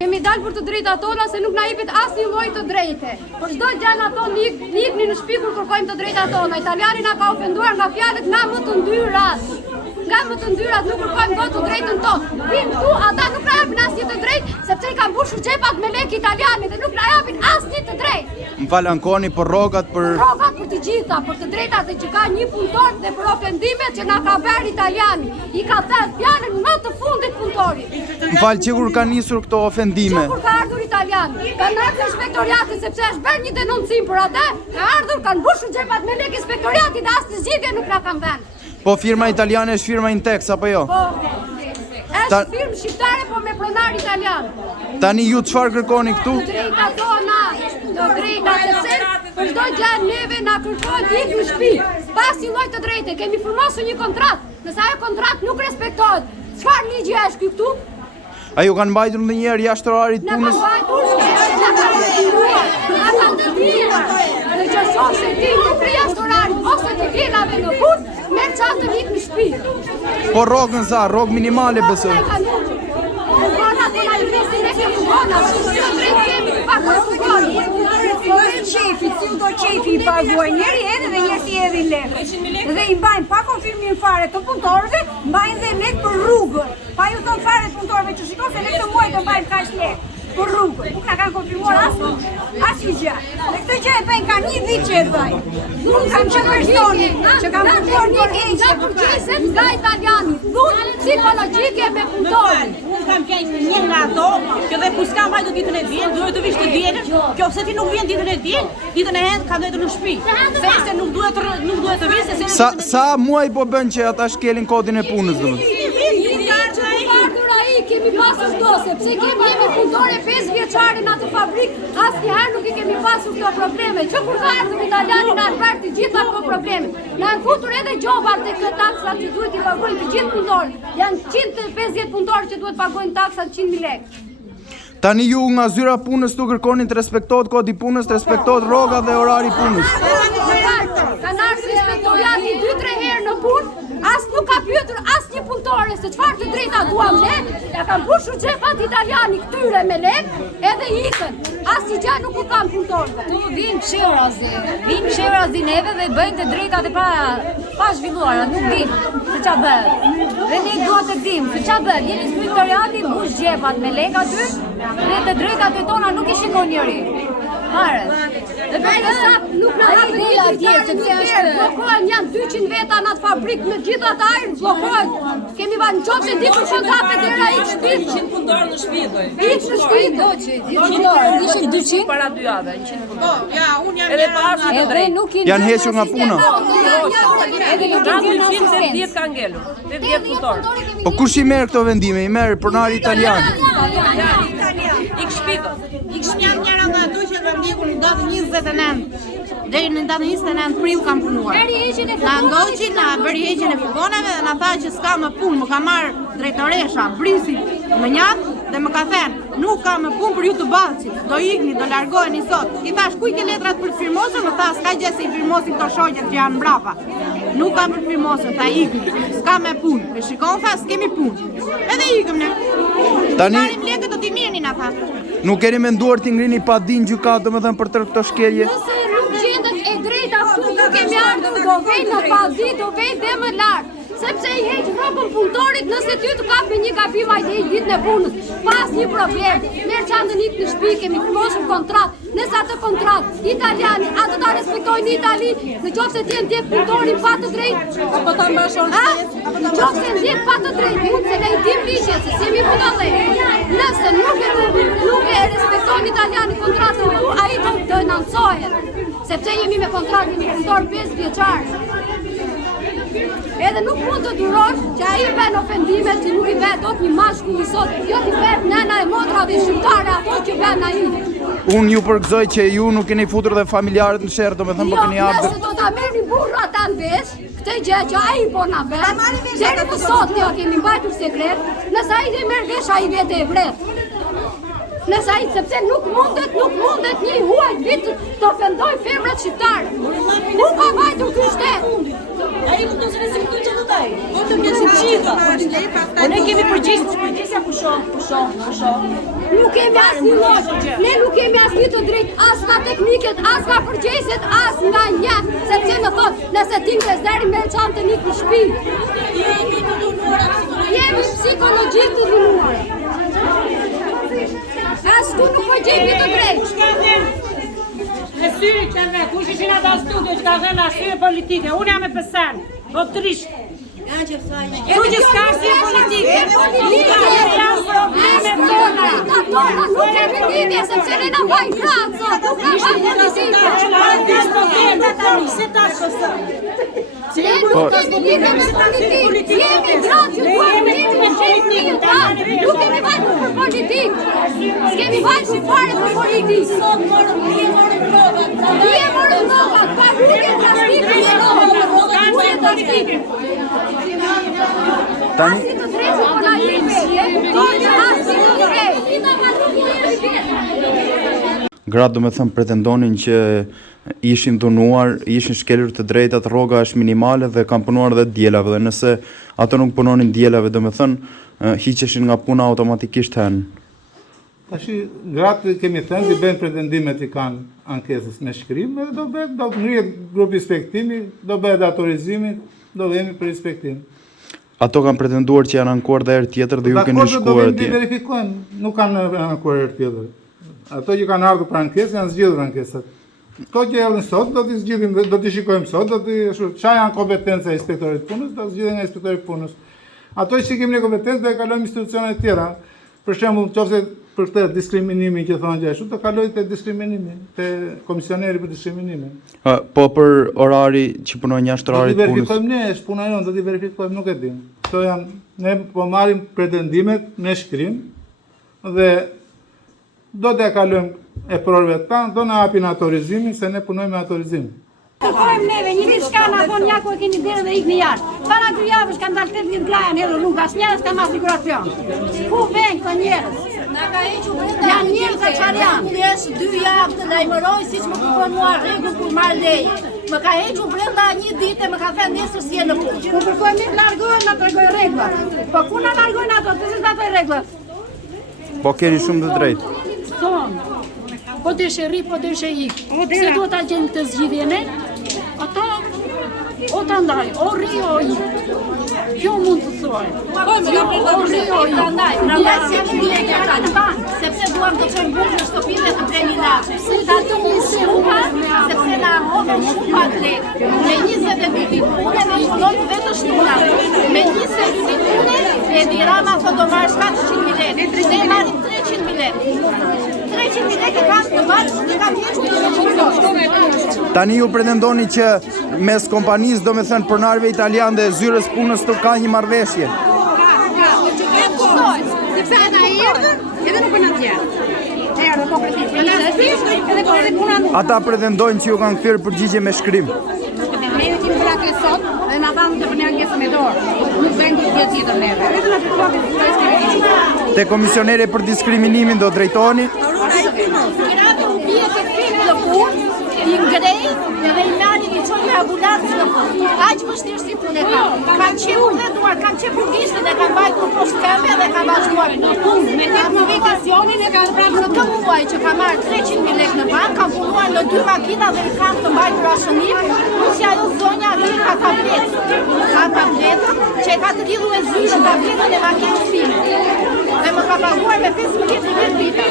Kemi dalë për të drejta tona se nuk na jepet asnjë lloj të drejte. Por çdo gjë ato nikni në shtëpi kur kërkojmë të drejta tona. Italiani na ka ofenduar nga fjalët nga më të ndyrat. Nga më të ndyrat nuk kërkojmë dot të drejtën tonë. Vin këtu, ata nuk na japin asnjë të drejtë sepse i kanë mbushur xhepat me lekë italianë dhe nuk na japin asnjë të drejtë. M'fal ankoni për rrogat për të gjitha, për të drejtat që ka një punëtor dhe për ofendimet që na ka bërë italiani. I ka thënë fjalën më të fundit punëtorit. M'fal që kur kanë nisur këto ofendime. Kur ka ardhur italiani, kanë ardhur inspektoriati sepse është bërë një denoncim për atë, ka ardhur kanë mbushur xhepat me lekë inspektoriati dhe asnjë zgjidhje nuk na kanë dhënë. Po firma italiane është firma Intex apo jo? Po. Është firmë shqiptare po me pronar italian. Tani ju çfarë kërkoni këtu? Të drejta tona, të drejta sepse për çdo gjë neve na kërkohet ikë në shtëpi. Pas një lloj të drejtë, kemi firmosur një kontratë. Nëse ajo kontratë nuk respektohet, çfarë ligji është ky këtu? A ju kanë mbajtur ndonjëherë jashtë orarit punës? Na kanë detyruar. Dhe që se ti nuk jashtë orarit ose të vjenave në punë, merr çantën ikë në shtëpi. Po rrogën sa, rrogë minimale besoj. Qefi i paguaj njeri edhe dhe njërti edhe i lekë. Dhe i mbajnë pa konfirmin fare të punëtorëve, mbajnë dhe lekë për rrugën. Pa ju thonë fare të punëtorëve që shikon se lekë të muaj të mbajnë kaq lekë për rrugën. Nuk na kanë konfirmuar asnjë gjë. Dhe këtë gjë e bëjnë ka një vit që e bëjnë. Nuk kanë që personi që kanë punëtor një keqe përgjese nga italiani. Dhunë psikologjike me punëtorin. Kam qenë një nga ato, që dhe kur s'kam mbajtur ditën e diel, duhet të vish të dielën, kjo pse ti nuk vjen ditën e diel, ditën e hënë ka ndëtur në shtëpi. Se nuk duhet të vish se Sa muaj po bën që ata shkelin kodin e punës domethënë? Kemi pasur do, sepse kemi punëtore 5 vjeçare në atë fabrikë, asnjëherë nuk i kemi pasur këto probleme. Që kur ka ardhur italiani na bërë të gjitha këto probleme. Na kanë futur edhe gjobat tek këto taksa që duhet i pagojnë të gjithë punëtorët. Janë 150 punëtorë që duhet pagojnë taksat 100.000 lekë. Tani ju nga zyra punës tu kërkoni të respektohet kodi punës, të respektohet rroga dhe orari punës. Kanë ardhur inspektoriati 2-3 herë në punë, as nuk ka pyetur asnjë punëtore se çfarë të drejta duam ne. Ja kanë mbushur xhepat italiani këtyre me lekë edhe ikën. Asnjë gjë nuk u kanë punëtorëve. Tu vin fshirazi neve dhe bëjnë të drejtat e pa zhvilluara, nuk dim se ç'a bëhet. Dhe ne duam të dim se ç'a bëhet. Jeni inspektoriati mbush xhepat me lekë aty dhe të drejtat e tona nuk i shikon njëri. Fare. Dhe bëjnë sa nuk na hapin atje sepse është bllokohen janë 200 veta në atë fabrikë me gjithë ata ajër bllokohen. Kemi vënë nëse diku kontratë dera i shtëpi 100 punëtorë në shtëpi do. Hiç në shtëpi doçi. Ishin 200 para 2 javë, 100 punëtorë. Po, ja, unë jam edhe pa edhe nuk i Janë hequr nga puna. Edhe nuk i ndjen asistencë. 10 ka ngelur, 10 punëtorë. Po kush i merr këto vendime? I merr pronari italian. Ik shpikët. Unë jam njëra nga ato që kam ndjekur në datën 29. Deri në datën 29 prill kam punuar. Na ndoqi, na bëri heqjen e furgoneve dhe na tha që s'ka më punë, më ka marr drejtoresha, brisi më njatë dhe më ka thënë, nuk ka më punë për ju të ballçit. Do ikni, do largoheni sot. I thash, ku i ke letrat për të firmosur? Më tha, s'ka gjë se i firmosin këto shoqet që janë mbrapa. Nuk kam për të firmosur, tha ikni. S'ka më punë. Me shikon tha, s'kemi punë. Edhe ikëm ne. Tani Marrim lekët do t'i mirni na tha. nuk keni menduar t'i ngrini pa din gjykatë domethënë për tërë këto shkelje? Nëse nuk gjendet e drejta këtu, nuk kemi ardhur do vej në padi, do vej dhe më lart. Sepse i heq rrogën punëtorit nëse ty të kap me një gabim ai deri ditën e punës. Pas një problem, merr çantën ik në shtëpi, kemi firmosur kontratë. Nëse atë kontratë italiani, ato ta respektojnë në Itali, nëse ti ndjek punëtorin pa të drejtë, Apo ta mbashon nëse ndjek pa të drejtë, mund se ne i dim ligjet se jemi punëllë. Nëse nuk e respektojnë italiani kontratën tu, ai do të denoncohet. Sepse jemi me kontratë me punëtor 5 vjeçar. Edhe nuk mund të durosh që ai bën ofendimet që nuk i bën dot një mashkull i sot, jo ti bën nëna e motrave shqiptare ato që bën ai. Unë ju përgëzoj që ju nuk keni futur dhe familjarët në sherë, do me thëmë për keni ardhë. Jo, nëse do ta merrni burra ta në vesh, këtë gjë që ai po na bën, deri më sot ne kemi mbajtur sekret, nëse ai dhe merr vesh ai vetë e vret. Nëse ai sepse nuk mundet një huaj vit të ofendoj femrat shqiptare. Ku ka vajtur ky shtet? Ai do të zënë këtë që do taj. Vetëm që si gjitha. Ne kemi përgjegjësia pusho. Nuk kemi asnjë lloj. Ne nuk kemi asnjë të drejtë as nga tekniket, as nga përgjegjësit, as nga një, sepse më thon, nëse ti ndes deri me çantën në shtëpi. Jemi psikologjistë të dhunuar. Asku nuk po gjejmë të drejtë. E syri që me, kush ishin ata studio që ka dhënë arsye politike, unë jam e pësen, o trisht. Ku që s'ka arsye politike? Nuk kemi lidhje, sepse ne na bajnë kratë, nuk na nuk kemi lidhje me politikë, jemi gratë që duhet lidhje me politikë tanë, nuk kemi vajtë për politikë, s'kemi vajtë si fare për politikë. Dje morën rogat, pa rrugën plastikë, rrugën plastikë. Asi të drejtë për na jemi, asi të drejtë. Gratë do me thëmë pretendonin që ishin dhunuar, ishin shkelur të drejtat, rroga është minimale dhe kam punuar dhe djelave, dhe nëse ato nuk punonin djelave, do me thënë, hiqeshin nga puna automatikisht henë. Tashi, gratë kemi thënë, i bëjnë pretendimet i kanë ankesës me shkrim, edhe do ngrihet grupi inspektimi, do bëhet autorizimi, do vemi për inspektim. Ato kanë pretenduar që janë ankuar dhe herë tjetër dhe ju keni shkuar atje. Do verifikojnë, nuk kanë ankuar herë tjetër. Ato që kanë ardhur për ankesë janë zgjedhur ankesat. Këto që erdhin sot do t'i zgjidhim, do t'i shikojmë sot, çfarë janë kompetenca e inspektorit punës, do zgjidhen nga inspektori punës. Ato që kemi ne kompetencë do e kalojmë institucione të tjera. Për shembull, nëse për këtë diskriminimin që thonë gjithashtu, të kaloj te diskriminimi, te komisioneri për diskriminimin. Po për orari që punojnë jashtë orarit punës. Do t'i verifikojmë ne, është puna jonë, do t'i verifikojmë, nuk e dim. Këto janë, ne po marrim pretendimet me shkrim dhe do t'ja kalojmë e prorëve tanë, do na hapin autorizimin se ne punojmë me autorizim. Kërkojmë neve, një ditë shka nga thonë njaku e keni dhere dhe ikni jarë. Para 2 javësh kanë dalë 8.000 graja në edhe rrugë, as njerës kanë asiguracion. Ku vend të njerës? Janë njerës e qarë janë. Nesh 2 javë të lajmëroj si që më kërkon mua rregull kur marrë leje. Më ka hequr brenda një ditë më ka thënë nesër si e në punë. Ku kërkojmë një largojnë na tregoj rregullat. Po ku na largojnë ato, të si datoj rregullat? Po keni shumë të drejtë. Thonë, po deshe ri, po deshe ik. Se do t'a gjenë këtë zgjidhjene, ata o t'a ndaj, o ri o ik. Kjo mund të thuaj. O ri o ik. Prandaj se më bile kjo kanë banë, sepse duam të çojmë burë në shtëpi dhe të blejmë ilaçe. Ta të një shumë, sepse na hodhën shumë pak lekë. Me 22 ditë pune me punon vetë shtuna. Me 22 ditë pune, Edi Rama thot do marrësh 400.000 lekë. Ne marrim 300.000 lekë. 300.000 lekë kanë të marrë, ne kam hequr. Tani ju pretendoni që mes kompanisë, do me thënë pronarëve italian dhe zyrës punës të ka një marrëveshje. Sepse ata erdhën edhe nuk bënë atje. Erdhën po pretendimin. Ata pretendojnë që ju kanë kthyer përgjigje me shkrim. Ne kemi bërë atë sot dhe na thanë të bëni ankesë me dorë. Nuk bën gjë tjetër neve. Vetëm atë kohë Te komisionere për diskriminimin do drejtoni. Gratë u bie të finë në punë, i ngrej edhe i marrin i çojnë ambulancë në punë. Aq vështirë si punë kanë. Kanë qepur dhe duar, kanë qepur gishtin e kanë mbajtur poshtë këmbë dhe kanë vazhduar në punë. Me komunikacionin e kanë pranë në këtë muaj që ka marrë 300.000 lekë në bankë, kanë punuar në 2 makina dhe i kanë të mbajtur ashënim, plus ajo zonja aty ka tabletë. Ka tabletë që e ka të lidhur me zyrën tabletën e makinës fine. Dhe më ka paguar me 15.000 vita.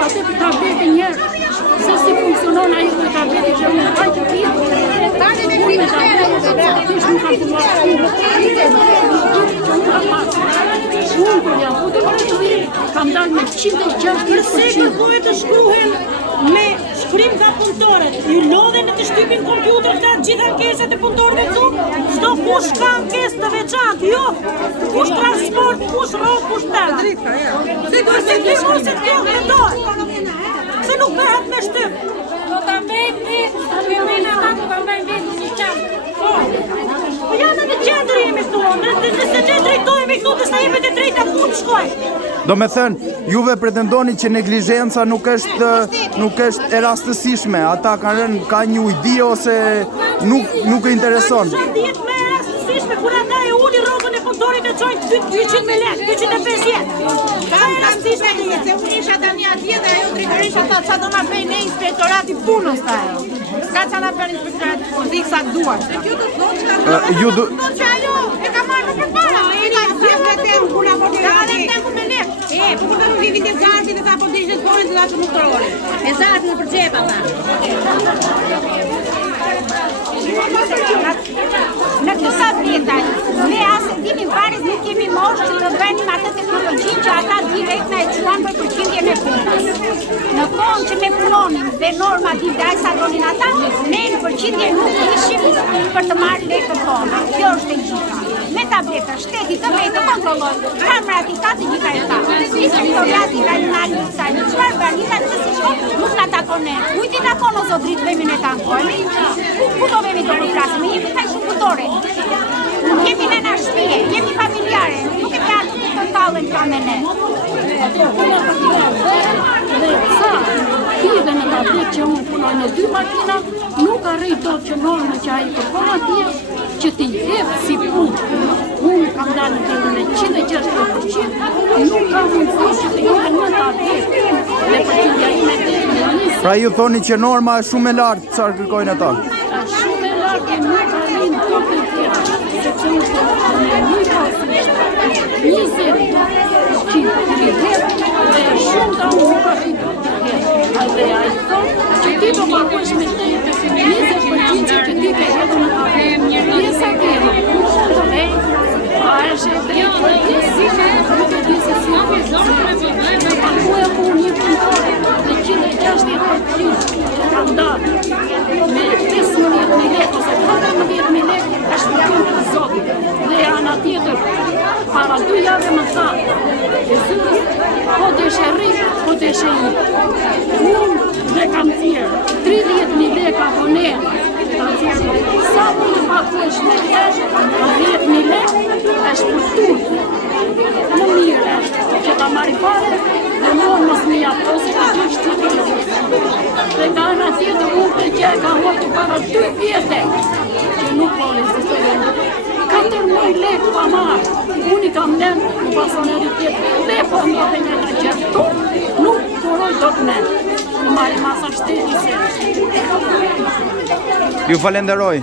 Atë për tableti njerë, se si funksionon ajo për tableti që unë kaj të tjetë, unë me tableti dhe praktisht nuk kam përluar unë për jam, po të kërë të viri, kam dalë me 160%. Përse kërkojë të shkruhen me prim nga punëtorët, ju lodhen në të shtypin kompjuter këta gjitha ankesat e punëtorëve këtu, çdo kush ka ankesë të veçantë, jo, kush transport, kush rrogë, kush tërë. Se duhet se të mos se kjo mendoj. Se nuk bëhet me shtyp. Do ta bëjmë fillimin ata do ta bëjmë vetë një çam. Po janë në qendër jemi këtu, nëse që drejtojemi këtu të sa jemi të drejta ku të shkoj. Do me thënë, juve pretendoni që neglizhenca nuk është e rastësishme, ata kanë rënë, ka një ujdi ose nuk e intereson. Sa dihet më e rastësishme kur ata e uli rrogën e punëtorit e çojnë 200 lekë, 250. Ka e rastësishme se unë isha tani atje dhe ajo drejtoresha tha çfarë do na bëj ne inspektorati punës ta ajo. Ska çfarë na bën inspektorati punës, iksa duar. Se kjo do të thotë ju do që ajo e ka marrë për para, e ka thjesht vetëm kur na mori rani. Po kur do të vivin të zarti dhe ta po dishët ponën të datë mutërore. E zarti në përgjepa ta. Në kësa vjetaj, ne asë dimi varës nuk kemi moshë që të bënim atë teknologji që ata direkt në e quan për përqindje në punës. Në kohën që ne punonim dhe normativ dhe ajsa donin ata, ne në përqindje nuk ishim për të marrë lekë tona. Kjo është e gjitha. Me tableta, shteti të me të kontrolloj, kamerat i ka të gjitha e ta. Inspektorati nga një nalë një kësaj, në qëfar bërnita të si shko, nuk nga takone. Kujti takon o zodrit vemi në tankojme? Ku do vemi të rrikrasim? Jemi taj shukutore. Jemi në në shpije, jemi familjare. Nuk e pjarë të talën ka me ne. Dhe sa hidhe në tablet që unë punoj në 2 makina, nuk arrej do që normë që a i kërkon atje, që t'i jepë si punë. Unë kam dalë në tërën e 160%, nuk kam unë fosë që t'i jepë në tablet. Dhe përqindja ime të njësë. Pra ju thoni që norma është shumë e lartë, çfarë kërkojnë ata? Shumë e lartë nuk arrin të të tjera, sepse unë të në një pasishtë, 20% dhe shumë të unë nuk arrin të të tjera. Dhe a i thonë që ti do pakush me te 20% që ti të jetë në tablet. Pjesa tjera, unë të vej, a është e drejtë për tjesi, nuk e disi si në pakuja ku një punëtore dhe 160% që kam darë me 15.000 lekë ose 14.000 lekë është për punë të zotit. Dhe ana tjetër, para 2 jave më tha, e zyrës, po të eshe rritë, po të eshe i. Unë dhe kam tjerë, 30.000 lekë abonerë, sa për të pakuesh me keshë, 10.000 lekë, është për tunë. Më mire, që ta marri pare, dhe mërë mos më japë, ose ka 2 shtypë. Dhe ka në tjetë unë të që e ka hojtë para 2 vjetë, që nuk po rezistojnë. 4.000 lekë pa marë, unë i kam nëmë në pasoneri tjetë, dhe po më dhe një të qërtu, nuk duroj do të nëmë. Në marri masa shteti se. Ju falenderoj.